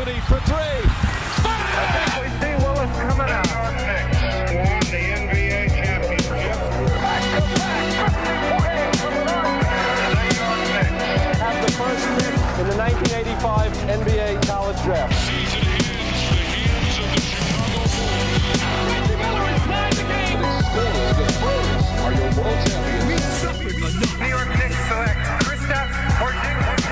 Anthony for three. I think we see Willis coming out. Won the NBA championship. Have the first pick in the 1985 NBA college draft. Season ends the hands of the Chicago Bulls. Reggie Miller is tied the game. The Spurs are your world champions. We suffered enough. New York Knicks select Kristaps Porzingis.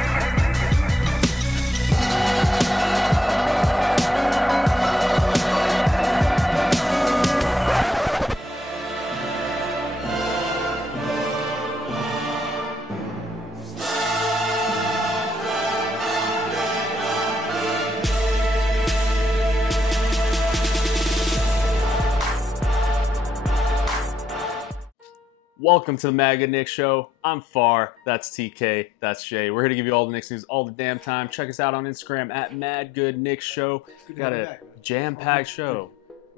Welcome to the MadGood Knicks Show. I'm Far, that's TK, that's Jay. We're here to give you all the Knicks news all the damn time. Check us out on Instagram at MadGood Knicks Show. Got a jam-packed show.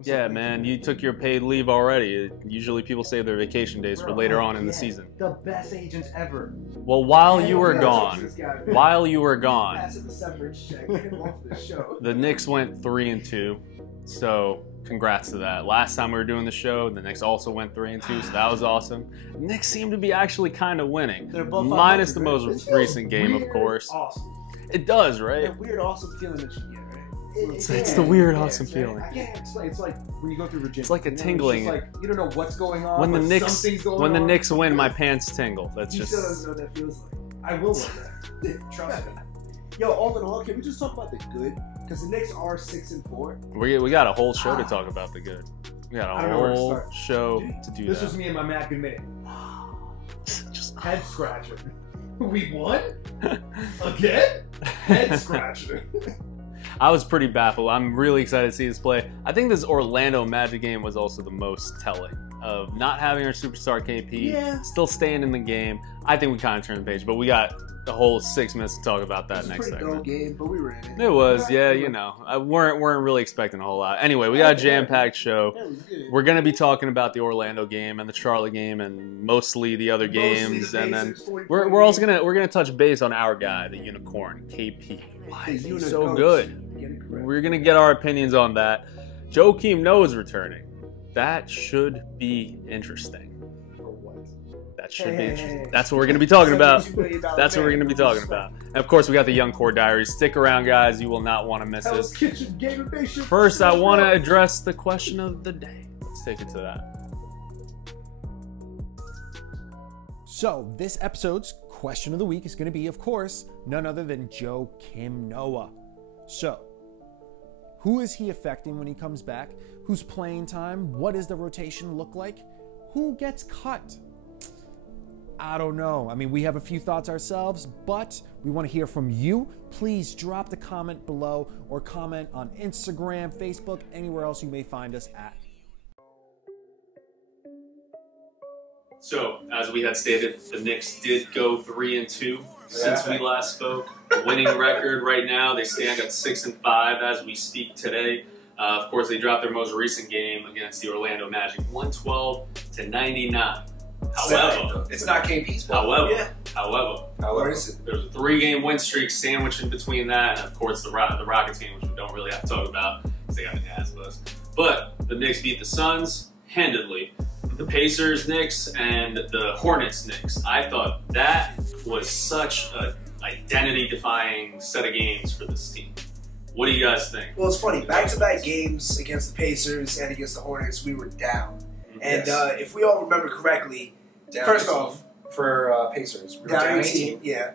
Yeah, man, you took your paid leave already. Usually people save their vacation days for later on in the season. The best agents ever. Well, while you were gone, Pass it the severance check. Get him off the show. the Knicks went 3-2. So congrats to that. Last time we were doing the show, the Knicks also went 3-2, so that was awesome. The Knicks seem to be actually kind of winning, They're both minus the 500, most right? recent game, of Weird, course. Awesome. It does, right? That weird, awesome feeling that you get, right? It's the weird, awesome right? feeling. I can't explain. It's like when you go through Virginia. It's like a you know, tingling. It's just like you don't know what's going on. When the but Knicks, something's going when the on. Knicks win, my pants tingle. That's You just. still don't know what that feels like. I will love that. Trust me. Yo, all in all, can we just talk about the good? Because the Knicks are 6-4. We got a whole show to talk about the good. We got I a don't know where to whole start. show to do This that. was me and my MadGood minute. Just Head scratcher. We won? Again? Head scratcher. I was pretty baffled. I'm really excited to see this play. I think this Orlando Magic game was also the most telling of not having our superstar KP, still staying in the game. I think we kind of turned the page, but we got a whole 6 minutes to talk about that next Pretty dull segment. game, but we were in it. It was, yeah, you know. I weren't really expecting a whole lot. Anyway, we got a jam-packed show. That was good. We're gonna be talking about the Orlando game and the Charlotte game and mostly the other games, and then we're also gonna touch base on our guy, the Unicorn KP. Why is he so good? We're gonna get our opinions on that. Joakim Noah is returning. That should be interesting. That should be interesting. That's what we're gonna be talking about. That's what we're gonna be talking about. And of course, we got the Unicorn Diaries. Stick around, guys. You will not want to miss this. First, I want to address the question of the day. Let's take it to that. So this episode's question of the week is going to be, of course, none other than Joakim Noah. So, who is he affecting when he comes back? Who's playing time? What does the rotation look like? Who gets cut? I don't know. I mean, we have a few thoughts ourselves, but we want to hear from you. Please drop the comment below or comment on Instagram, Facebook, anywhere else you may find us at. So, as we had stated, the Knicks did go 3-2 since we last spoke. Winning record right now, they stand at 6-5 as we speak today. Of course, they dropped their most recent game against the Orlando Magic, 112-99. However, it's not KP's fault. However, there's a 3-game win streak sandwiched in between that, and of course the Rockets game, which we don't really have to talk about because they got the ass bust. But the Knicks beat the Suns handedly. The Pacers Knicks and the Hornets Knicks. I thought that was such an identity-defying set of games for this team. What do you guys think? Well, it's funny. Back-to-back games against the Pacers and against the Hornets, we were down. And if we all remember correctly, first off, for Pacers, we were down 18. Yeah.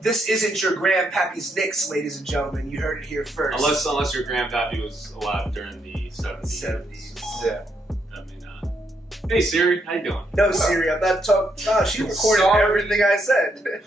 This isn't your grandpappy's Knicks, ladies and gentlemen. You heard it here first. Unless your grandpappy was alive during the 70s. Yeah. I mean, hey Siri, how you doing? No, Siri, I'm not talking. No, she recorded everything I said.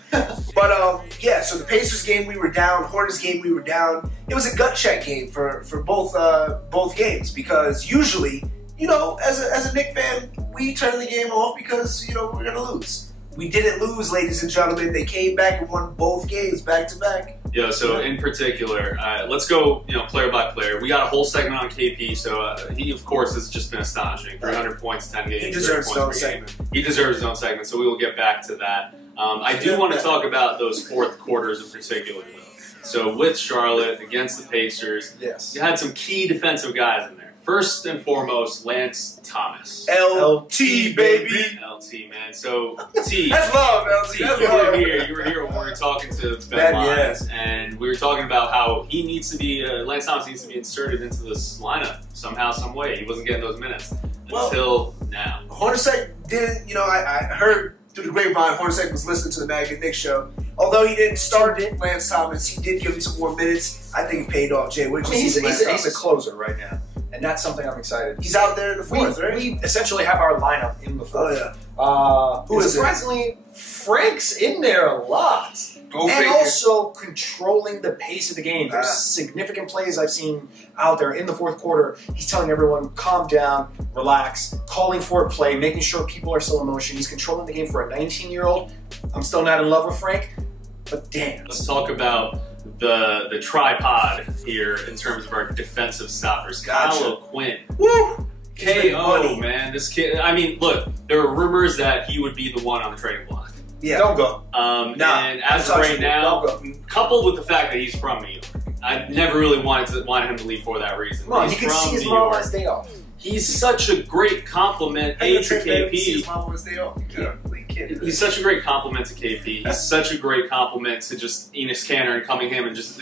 But yeah. So the Pacers game, we were down. Hornets game, we were down. It was a gut check game for both games because usually, you know, as a Knicks fan, we turn the game off because you know we're gonna lose. We didn't lose, ladies and gentlemen. They came back and won both games back to back. Yeah, so in particular, let's go, player by player. We got a whole segment on KP, so he, of course, has just been astonishing. 300 points, 10 games. He deserves his own segment. He deserves his own segment, so we will get back to that. I do want to talk about those fourth quarters in particular, though. So with Charlotte against the Pacers, Yes. you had some key defensive guys in there. First and foremost, Lance Thomas. LT, baby. LT, man. So, T. That's love, LT. T, That's you love. were here when we were talking to Ben Ben, Lyons, and we were talking about how he needs to be, Lance Thomas needs to be inserted into this lineup somehow, some way. He wasn't getting those minutes until now. Hornacek didn't, I heard through the grapevine, Hornacek was listening to the MadGood Knicks Show. Although he didn't start Lance Thomas, he did give him some more minutes. I think it paid off. Jay, what did you see? He's a closer right now, and that's something I'm excited. He's out there in the fourth, right? We essentially have our lineup in the fourth. Oh, yeah. Who is it? Surprisingly, Frank's in there a lot. Go and figure. Also controlling the pace of the game. There's significant plays I've seen out there in the fourth quarter. He's telling everyone, calm down, relax, calling for a play, making sure people are still in motion. He's controlling the game for a 19-year-old. I'm still not in love with Frank, but damn. Let's talk about the tripod here in terms of our defensive stoppers. Gotcha. Kyle O'Quinn. Woo! KO, man. This kid, I mean, look, there were rumors that he would be the one on the trading block. Yeah. Don't go. And as of right now, coupled with the fact that he's from New York, I never really wanted him to leave for that reason. Come on, He's you can from see his New mom York. last day off. He's such a great compliment to KP. He's such a great compliment to KP. He's such a great compliment to just Enes Kanter and coming in and just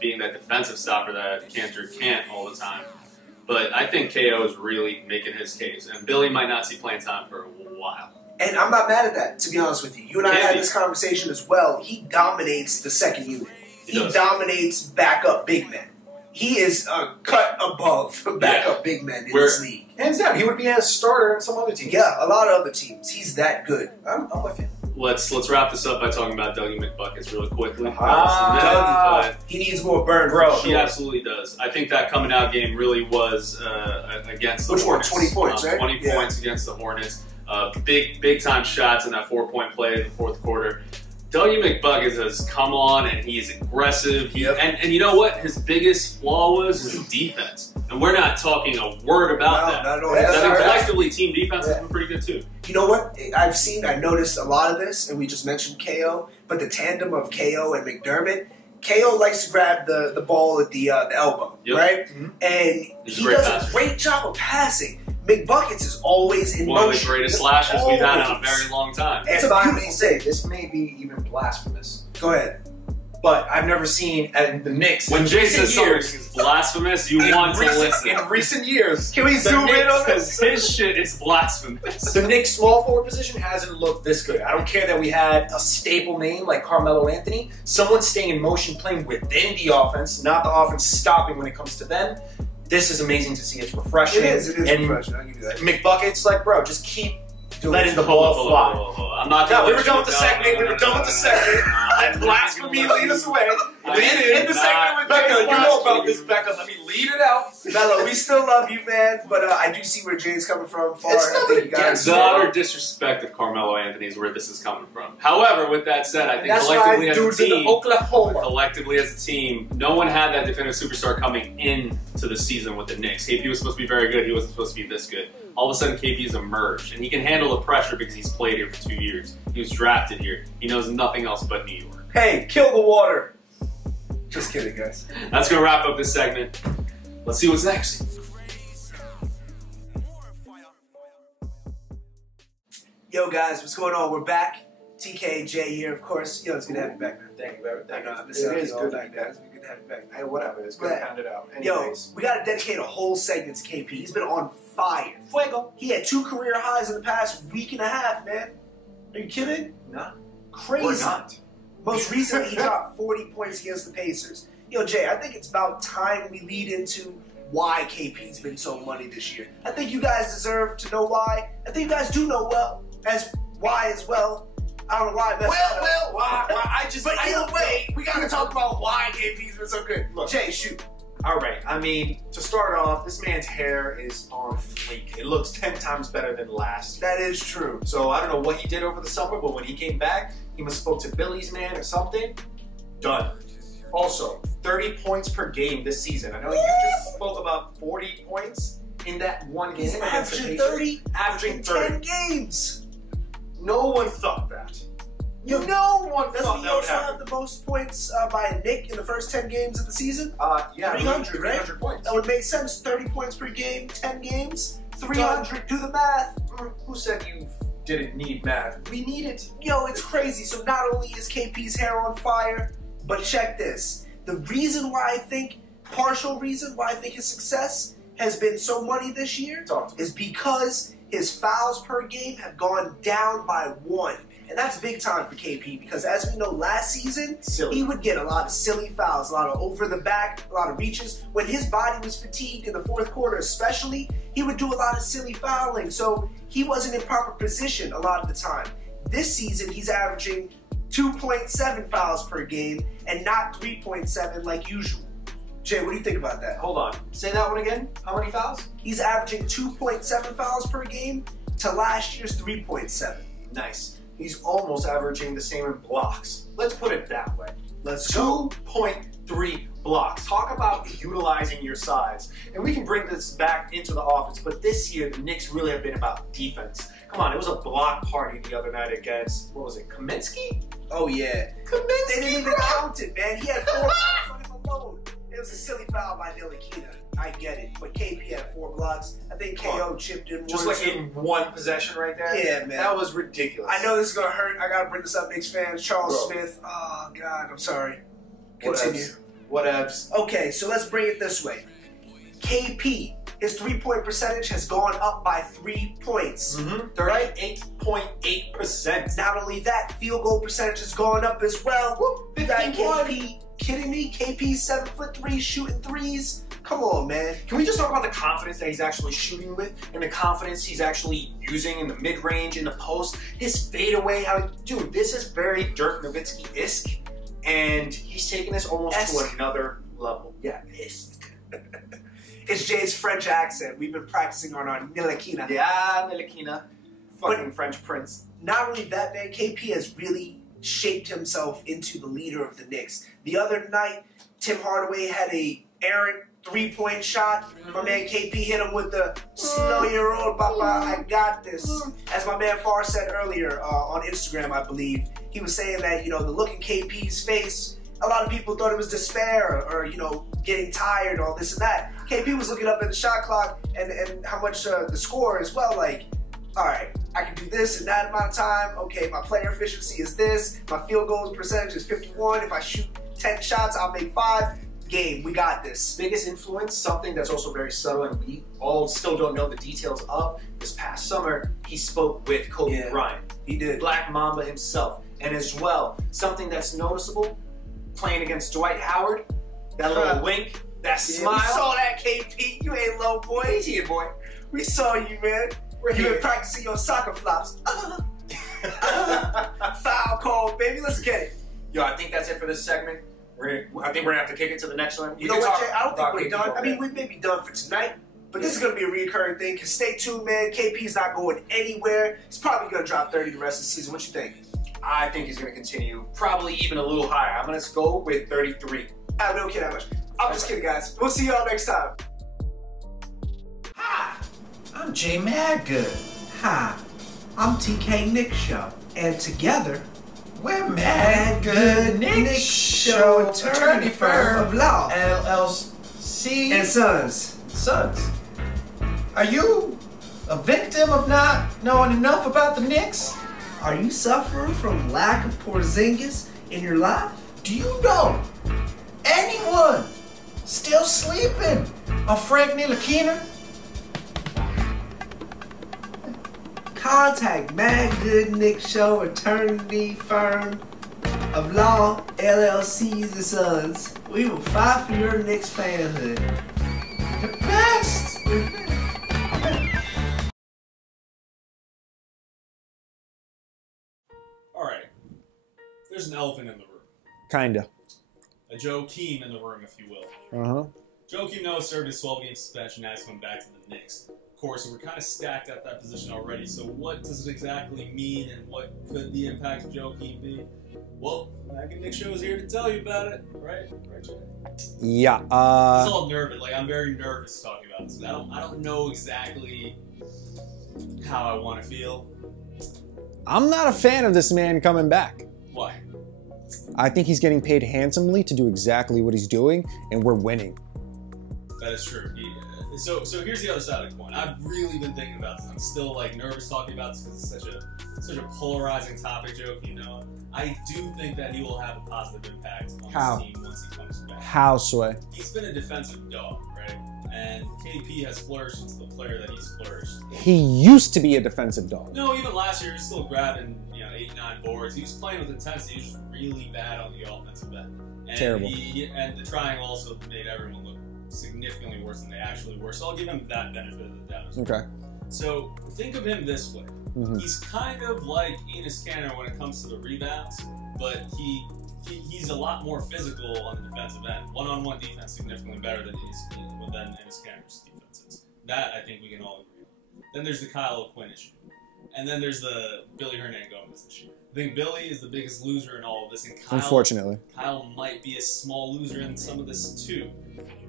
being that defensive stopper that Kanter can't all the time. But I think KO is really making his case, and Billy might not see playing time for a while. And I'm not mad at that, to be honest with you. You and I had this conversation as well. He dominates the second unit. He dominates backup big men. He is a cut above backup big men in this league. Hands down, he would be a starter in some other teams. Yeah, a lot of other teams. He's that good. I'm with you. Let's wrap this up by talking about Dougie McBucketz really quickly. He needs more burn, bro. He absolutely does. I think that coming out game really was against the Hornets. 20 points, right? 20 points against the Hornets. Big time shots in that 4-point play in the fourth quarter. Dougie McBucketz has come on and he's aggressive. And you know what? His biggest flaw was his defense. And we're not talking a word about that. Not at all. I think collectively, team defense has been pretty good too. You know what? I noticed a lot of this, and we just mentioned KO, but the tandem of KO and McDermott, KO likes to grab the ball at the elbow, right? Mm-hmm. And he does a great job of passing. McBucketz is always in motion. One of the greatest slashers we've had in a very long time. It's a beautiful say, this may be even blasphemous. Go ahead. But I've never seen the Knicks. When Jay says something is blasphemous, you want to listen. In recent years, can we zoom in on this? His shit is blasphemous. The Knicks' small forward position hasn't looked this good. I don't care that we had a staple name like Carmelo Anthony. Someone staying in motion, playing within the offense, not the offense stopping when it comes to them. This is amazing to see. It's refreshing. It is refreshing. I'll give you that. McBucket's like, bro, just keep letting the ball fly. I'm not gonna we were done with the segment. We were done with the segment. Let blasphemy lead us away. Lead the segment with Becca. You know about this, Becca. Let me lead it out. Mello, we still love you, man, but I do see where Jay's coming from. It's nothing against the utter disrespect of Carmelo Anthony is where this is coming from. However, with that said, I think collectively as a team, no one had that definitive superstar coming into the season with the Knicks. KP was supposed to be very good. He wasn't supposed to be this good. All of a sudden, KP's emerged, and he can handle the pressure because he's played here for 2 years. He was drafted here. He knows nothing else but New York. Hey, kill the water. Just kidding, guys. That's going to wrap up this segment. Let's see what's next. Yo, guys, what's going on? We're back. TK and Jay here, of course. Yo, it's good to have you back, man. Thank you, baby. Thank you. It is good back, guys. It's good to have you back. Hey, whatever. It's good to pound it out. Anyways. Yo, we got to dedicate a whole segment to KP. He's been on fire. Fuego. He had 2 career highs in the past week and a half, man. Are you kidding? No. Crazy. Or not. Most recently, he dropped 40 points against the Pacers. Yo, Jay, I think it's about time we lead into why KP's been so money this year. I think you guys deserve to know why. I think you guys do know why as well. I don't know why. Why? But either way, we gotta talk about why KP's been so good. Look, Jay, shoot. All right. I mean, to start off, this man's hair is on fleek. It looks 10 times better than last year. That is true. So I don't know what he did over the summer, but when he came back, he must have spoke to Billy's man or something. Done. Also, 30 points per game this season. I know you just spoke about 40 points in that one game. He's averaging 30. Averaging 30. 10 games. No one thought that. No one Doesn't thought he that would also happen. have the most points by a Nick in the first 10 games of the season? Yeah, 300, right? 300 points. That would make sense. 30 points per game, 10 games, 300. Do the math. Who said you didn't need math? We need it. Yo, it's crazy. So not only is KP's hair on fire, but check this. The reason why I think, partial reason why I think his success has been so money this year is because his fouls per game have gone down by 1. And that's big time for KP because as we know last season, he would get a lot of silly fouls, a lot of over the back, a lot of reaches. When his body was fatigued in the fourth quarter especially, he would do a lot of silly fouling. So he wasn't in proper position a lot of the time. This season, he's averaging 2.7 fouls per game and not 3.7 like usual. Jay, what do you think about that? Hold on. Say that one again. How many fouls? He's averaging 2.7 fouls per game to last year's 3.7. Nice. He's almost averaging the same in blocks. Let's put it that way. Let's go. 2.3 blocks. Talk about utilizing your size. And we can bring this back into the offense, but this year the Knicks really have been about defense. Come on, it was a block party the other night against, what was it, Kaminsky? Oh, yeah. Kaminsky, They didn't even count it, man. He had 4 fouls on him alone. It was a silly foul by Ntilikina. I get it. But KP had 4 blocks. I think KO chipped in Just one like or two. in one possession right there? Yeah, man. That was ridiculous. I know this is going to hurt. I got to bring this up, Knicks fans. Charles Bro. Smith. Oh, God. I'm sorry. Continue. Whatevs. Okay, so let's bring it this way. KP, his 3-point percentage has gone up by 3 points. 38.8%. Not only that, field goal percentage has gone up as well. Whoop, You got 51. KP. Kidding me? KP's 7'3", shooting threes. Come on, man. Can we just talk about the confidence that he's actually shooting with and the confidence he's actually using in the mid-range, in the post? His fadeaway, dude, this is very Dirk Nowitzki-esque, and he's taking this almost to another level. Yeah, It's Jay's French accent. We've been practicing on our Ntilikina. Yeah, Ntilikina. Fucking French prince. Not only that, man, KP has really shaped himself into the leader of the Knicks. The other night, Tim Hardaway had a errant 3-point shot. My man KP hit him with the slow your roll, papa, I got this. As my man Farr said earlier on Instagram, I believe, he was saying that, the look in KP's face, a lot of people thought it was despair or getting tired, all this and that. KP was looking up at the shot clock and how much the score as well, like, all right, I can do this in that amount of time. Okay, my player efficiency is this. My field goals percentage is 51. If I shoot 10 shots, I'll make 5. Game, we got this. Biggest influence, something that's also very subtle and we all still don't know the details of. This past summer, he spoke with Kobe Bryant. He did. Black Mamba himself. And as well, something that's noticeable, playing against Dwight Howard, that little wink, that smile. We saw that, KP. You ain't low, boy. Hey, here, boy. We saw you, man. You been practicing your soccer flops. Foul call, baby. Let's get it. Yo, I think that's it for this segment. I think we're gonna have to kick it to the next one. You know what, Jay? I don't think we're done. I mean, we may be done for tonight, but this is gonna be a recurring thing. Cause stay tuned, man. KP's not going anywhere. He's probably gonna drop 30 the rest of the season. What you think? I think he's gonna continue, probably even a little higher. I'm gonna go with 33. I don't care that much. I'm just kidding, guys. We'll see y'all next time. Hi, I'm Jay MadGood. Hi, I'm TK Knicks Show. And together, we're MadGood Knicks Show, attorney firm of law, LLC And Sons. Are you a victim of not knowing enough about the Knicks? Are you suffering from lack of Porzingis in your life? Do you know anyone still sleeping on Frank Ntilikina? Contact MadGood Knicks Show, attorney firm of law, LLCs and Sons. We will fight for your Knicks fanhood. The best! Alright. There's an elephant in the room. Kinda. A Joakim in the room, if you will. Uh-huh. Joakim Noah served his 12-game suspension. Now he's coming back to the Knicks. Of course, we're kind of stacked at that position already, so what does it exactly mean and what could the impact of Joakim be? Well, MadGood Knicks Show is here to tell you about it, right? Right, Jay? Yeah. It's all nervous. Like, I'm very nervous talking about this. I don't know exactly how I want to feel. I'm not a fan of this man coming back. I think he's getting paid handsomely to do exactly what he's doing, and we're winning. That is true. So here's the other side of the coin. I've really been thinking about this. I'm still like nervous talking about this because it's such a polarizing topic, Joakim Noah. I do think that he will have a positive impact on the team once he comes back. How, Sway? He's been a defensive dog, right? And KP has flourished into the player that he's flourished. He used to be a defensive dog. No, even last year he was still grabbing 8-9 boards. He was playing with intensity. He was just really bad on the offensive end. And Terrible. And the triangle also made everyone look significantly worse than they actually were. So I'll give him that benefit of the doubt. Okay. So think of him this way. Mm-hmm. He's kind of like Enes Kanter when it comes to the rebounds, but he's a lot more physical on the defensive end. One-on-one defense significantly better than Enes Kanter's defense is. That I think we can all agree on. Then there's the Kyle O'Quinn issue. And then there's the Willy Hernangomez issue. I think Billy is the biggest loser in all of this, and Unfortunately. Kyle might be a small loser in some of this too.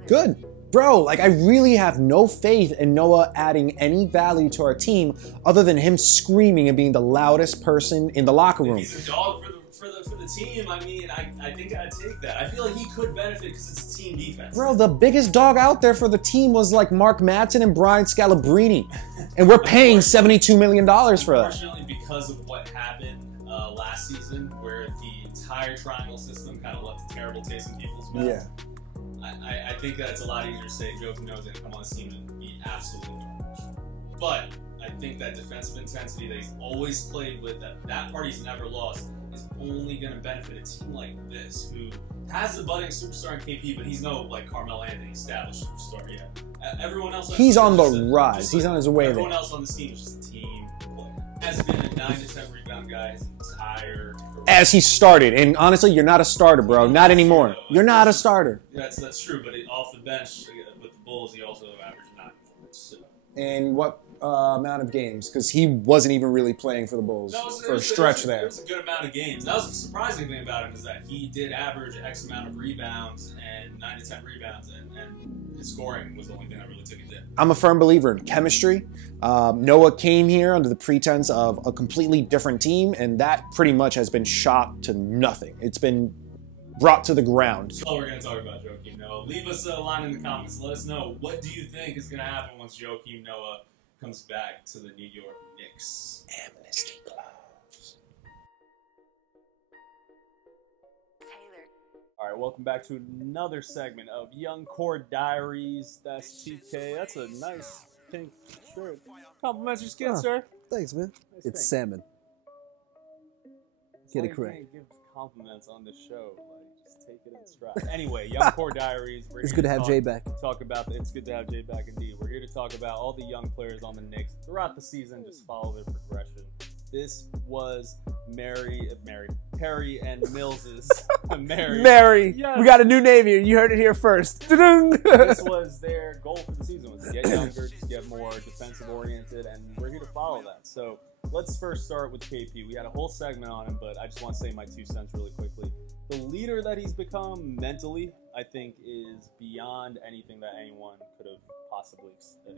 Good. Bro, like I really have no faith in Noah adding any value to our team other than him screaming and being the loudest person in the locker room. If he's a dog for the team, I mean, I think I'd take that. I feel like he could benefit because it's a team defense. Bro, the biggest dog out there for the team was like Mark Madsen and Brian Scalabrine. And we're paying $72 million for that. Unfortunately, because of what happened last season, where the entire triangle system kind of left a terrible taste in people's mouths. Yeah. I think that it's a lot easier to say Joakim Noah's going to come on this team and be absolutely garbage. But I think that defensive intensity that he's always played with, that part he's never lost, is only going to benefit a team like this, who has the budding superstar in KP, but he's no like Carmelo Anthony established superstar yet. Everyone else, he's on the rise. He's on his way there. Everyone else on this team is just a team player. Has been a 9 to 10 rebound guy his entire career. As he started, and honestly, you're not a starter, bro. Not anymore. You're not a starter. That's true, but off the bench with the Bulls, he also averaged 9 points. So. And what amount of games? Because he wasn't even really playing for the Bulls for a stretch there. It was a good amount of games. That was the surprising thing about him, is that he did average X amount of rebounds and 9 to 10 rebounds, and his scoring was the only thing that really took it down. I'm a firm believer in chemistry. Noah came here under the pretense of a completely different team, and that pretty much has been shot to nothing. It's been brought to the ground. That's all we're going to talk about Joakim Noah. Leave us a line in the comments. Let us know, what do you think is going to happen once Joakim Noah comes back to the New York Knicks? Amnesty clause. All right, welcome back to another segment of Young Core Diaries. That's TK. That's a nice pink shirt. Compliments your skin, sir. Thanks, man. Nice, It's thanks. salmon. Get it You correct. can't give compliments on this show. Like, just take it in stride. Anyway, Young Core Diaries. It's good to have Jay back. It's good to have Jay back indeed. We're here to talk about all the young players on the Knicks throughout the season. Just follow their progression. This was Perry and Mills's Mary. Yes. We got a new name here. You heard it here first. This was their goal for the season, was to get younger, to get more defensive oriented, and we're here to follow that. So let's first start with KP. We had a whole segment on him, but I just want to say my 2 cents really quickly. The leader that he's become mentally, I think, is beyond anything that anyone could have possibly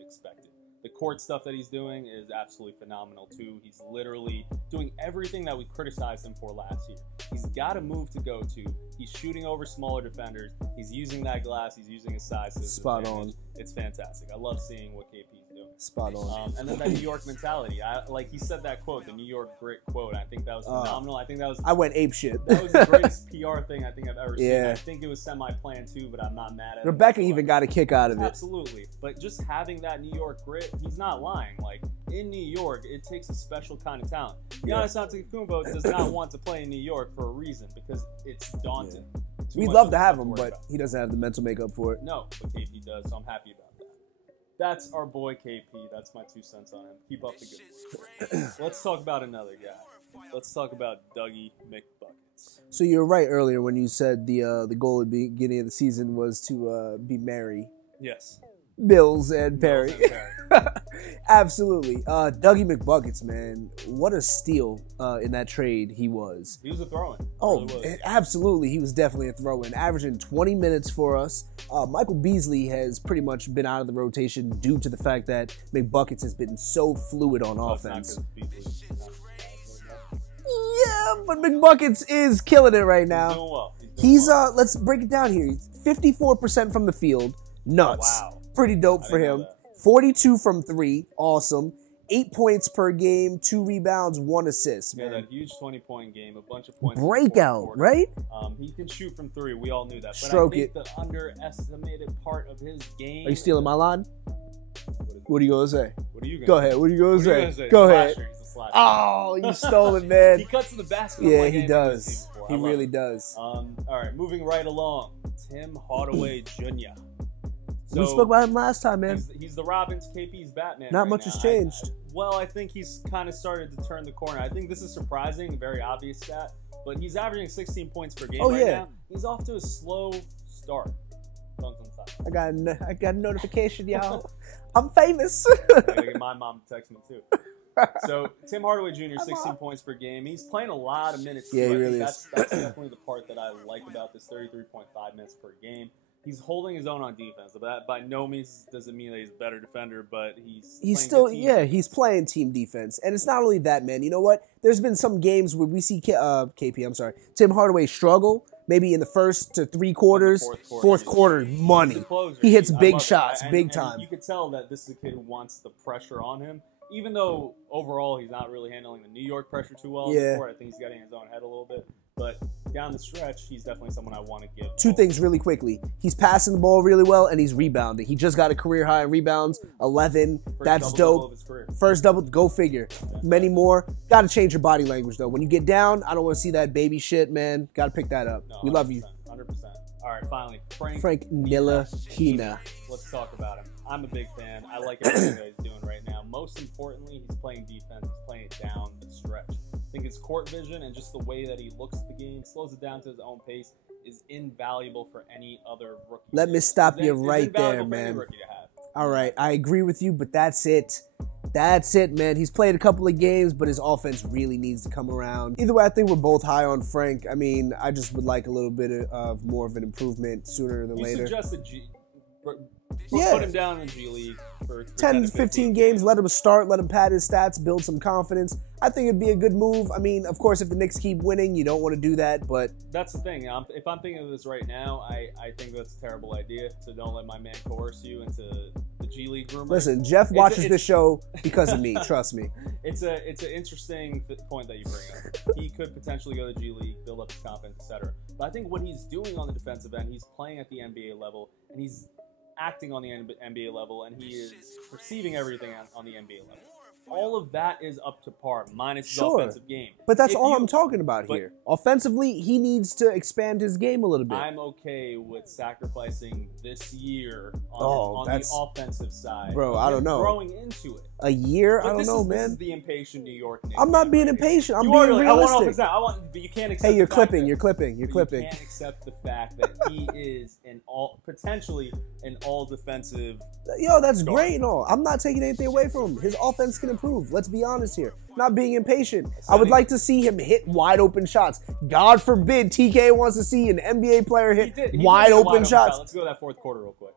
expected. The court stuff that he's doing is absolutely phenomenal too. He's literally doing everything that we criticized him for last year. He's got a move to go to. He's shooting over smaller defenders. He's using that glass. He's using his size to his Spot advantage. on. It's fantastic. I love seeing what KP's doing. Spot on. And then that New York mentality. Like he said that quote, the New York grit quote. I think that was phenomenal. I think that was. I went ape shit. That was the greatest PR thing I think I've ever seen. Yeah. I think it was semi-planned too, but I'm not mad at it. Rebecca even got a kick out of it. Absolutely. But just having that New York grit, he's not lying. Like, in New York, it takes a special kind of talent. Giannis Antetokounmpo does not want to play in New York for a reason, because it's daunting. We'd love to have him, but he doesn't have the mental makeup for it. No, but KP does, so I'm happy about that. That's our boy KP. That's my 2 cents on him. Keep up the good work. Let's talk about another guy. Let's talk about Dougie McBucketz. So you're right earlier when you said the goal at the beginning of the season was to be Mary. Yes. Mills and Perry. Absolutely. Dougie McBucketz, man. What a steal in that trade he was. He was a throw-in. Oh, really absolutely. He was definitely a throw-in. Averaging 20 minutes for us. Michael Beasley has pretty much been out of the rotation due to the fact that McBucketz has been so fluid on offense. It's not 'cause Beasley. Yeah, but McBucketz is killing it right now. He's doing well. He's let's break it down here. 54% from the field. Nuts. Wow. Pretty dope for him. 42 from 3. Awesome. 8 points per game, 2 rebounds, 1 assist. Yeah, Man. that huge 20-point game, a bunch of points. Breakout, right? He can shoot from 3. We all knew that. But Stroke I think the underestimated part of his game. Are you stealing my line? What are you gonna say? What are you gonna Go say? ahead. What are you gonna say? say? Go He's a ahead. slasher. He's a slasher. Oh, you stole it, man. He cuts to the basket. Yeah, like he anything does. we've seen before. He I love really it. does. All right, moving right along. Tim Hardaway Jr. So, we spoke about him last time, man. He's the Robin to KP's Batman. Not right much now. has changed. I think he's kind of started to turn the corner. I think this is surprising, very obvious stat, but he's averaging 16 points per game right now. He's off to a slow start. I got a notification, y'all. I'm famous. I gotta get my mom to text me too. So Tim Hardaway Jr. 16 points per game. He's playing a lot of minutes. Yeah, too. he I really think is. That's definitely the part that I like about this 33.5 minutes per game. He's holding his own on defense. But that by no means doesn't mean that he's a better defender, but he's still, playing good team he's playing team defense. And it's not only that, man. You know what? There's been some games where we see Tim Hardaway struggle, maybe in the first to 3 quarters. Fourth quarter, money. He hits big shots, big time. You could tell that this is a kid who wants the pressure on him. Even though overall he's not really handling the New York pressure too well before. I think he's getting in his own head a little bit. But down the stretch, he's definitely someone I want to give. 2 things really quickly. He's passing the ball really well, and he's rebounding. He just got a career high in rebounds, 11. That's dope. First double, go figure. Many more. Got to change your body language, though. When you get down, I don't want to see that baby shit, man. Got to pick that up. No, we love you. 100%. All right, finally, Frank Ntilikina. Let's talk about him. I'm a big fan. I like everything that he's doing right now. Most importantly, he's playing defense. He's playing it down the stretch. I think his court vision and just the way that he looks at the game, slows it down to his own pace, is invaluable for any other rookie. Let me stop you right there, man. All right, I agree with you, but that's it. That's it, man. He's played a couple of games, but his offense really needs to come around. Either way, I think we're both high on Frank. I mean, I just would like a little bit of more of an improvement sooner than later. You suggested put him down in the G League for 10 to 15 games, let him start, let him pad his stats, build some confidence. I think it'd be a good move. I mean, of course, if the Knicks keep winning, you don't want to do that, but... That's the thing. If I'm thinking of this right now, I think that's a terrible idea, so don't let my man coerce you into the G League rumors. Listen, Jeff watches this show because of me, trust me. It's an interesting point that you bring up. He could potentially go to the G League, build up his confidence, etc. But I think what he's doing on the defensive end, he's playing at the NBA level, and he's acting on the NBA level, and he is perceiving everything on the NBA level. All of that is up to par, minus his offensive game. But that's all I'm talking about here. Offensively, he needs to expand his game a little bit. I'm okay with sacrificing this year on the offensive side. Bro, I don't know. Growing into it. A year? But I don't know, man. This is the impatient New York Knicks. I'm not being impatient. I'm you being are realistic. but you can't accept Hey, you're the fact clipping. that- You're clipping. You can't accept the fact that he is potentially an all defensive. Yo, that's great and all. I'm not taking anything away from him. His offense can improve. Let's be honest here. Not being impatient. I would like to see him hit wide open shots. God forbid TK wants to see an NBA player hit wide open shots. Let's go to that fourth quarter real quick.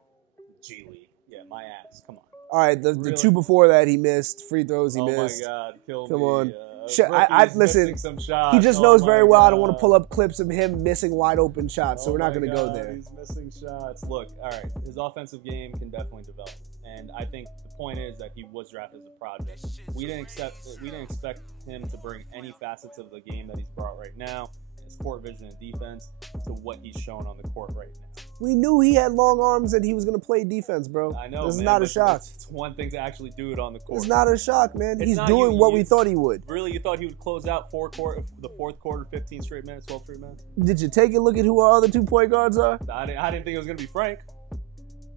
G League. Yeah, my ass. Come on. All right, the 2 before that he missed. Free throws he missed. Oh my God, kill Come me. on. Rookie's Listen, missing some shots. he just knows very my well I don't God. want to pull up clips of him missing wide open shots, so we're not my going to go God, there. He's missing shots. Look, all right, his offensive game can definitely develop, and I think the point is that he was drafted as a project. We didn't expect him to bring any facets of the game that he's brought right now, his court vision and defense, to what he's shown on the court right now. We knew he had long arms and he was going to play defense, bro. I know, This is man, not a but shock. It's one thing to actually do it on the court. It's not a shock, man. It's He's not doing what we thought he would. Really, you thought he would close out the fourth quarter, 15 straight minutes, 12 straight minutes? Did you take a look at who our other 2 point guards are? I didn't think it was going to be Frank.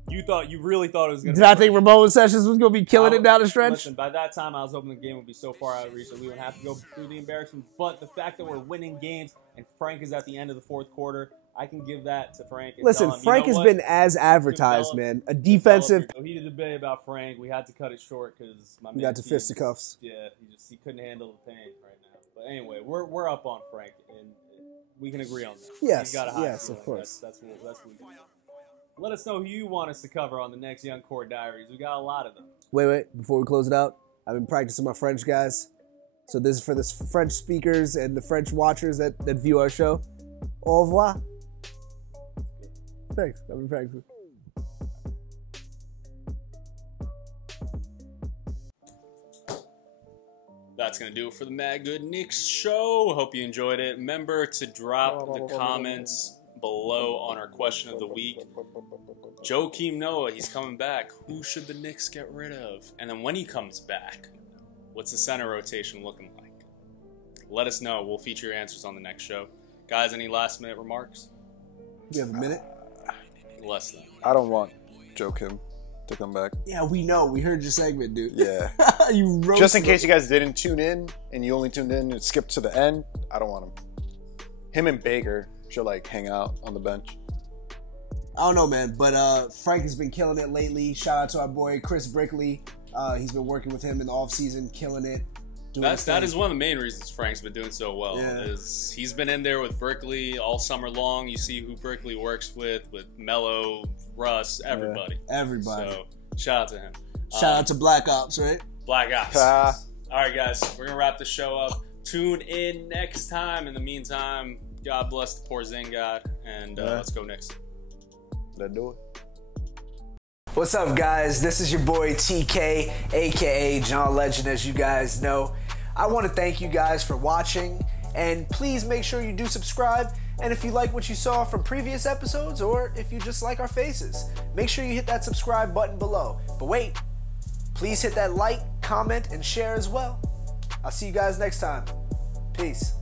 You really thought it was going to Did be I think Ramon Sessions was going to be killing it down the stretch? Listen, by that time, I was hoping the game would be so far out of reach that we wouldn't have to go through the embarrassment. But the fact that we're winning games and Frank is at the end of the fourth quarter, I can give that to Frank. And Listen, tell him, Frank you know has what? been as advertised, man. A defensive... So he did a debate about Frank. We had to cut it short because my man... We got to fisticuffs. Yeah, he couldn't handle the pain right now. But anyway, we're up on Frank, and we can agree on that. Yes, He's got a high yes, ceiling. of course. That's what we do. Let us know who you want us to cover on the next Young Core Diaries. We got a lot of them. Wait. Before we close it out, I've been practicing my French, guys. So this is for the French speakers and the French watchers that view our show. Au revoir. Thanks. I've been practicing. That's going to do it for the MadGood Knicks Show. Hope you enjoyed it. Remember to drop the comments below on our question of the week. Joakim Noah, he's coming back. Who should the Knicks get rid of? And then when he comes back, what's the center rotation looking like? Let us know. We'll feature your answers on the next show. Guys, any last minute remarks? You have a minute? Less than. I don't want Joakim to come back. Yeah, we know. We heard your segment, dude. Yeah. You just in case you guys didn't tune in and you only tuned in and skipped to the end, I don't want him. Him and Baker should like hang out on the bench. I don't know, man, but Frank has been killing it lately. Shout out to our boy Chris Brickley. He's been working with him in the offseason, killing it. That is one of the main reasons Frank's been doing so well. Yeah. Is he's been in there with Brickley all summer long. You see who Brickley works with Melo, Russ, everybody. Yeah, everybody. So shout out to him. Shout out to Black Ops, right? Black Ops. All right, guys, we're gonna wrap the show up. Tune in next time. In the meantime, God bless the Porzingis, and let's go Knicks. Let's do it. What's up, guys? This is your boy TK, aka John Legend, as you guys know. I want to thank you guys for watching, and please make sure you do subscribe. And if you like what you saw from previous episodes, or if you just like our faces, make sure you hit that subscribe button below. But wait, please hit that like, comment, and share as well. I'll see you guys next time. Peace.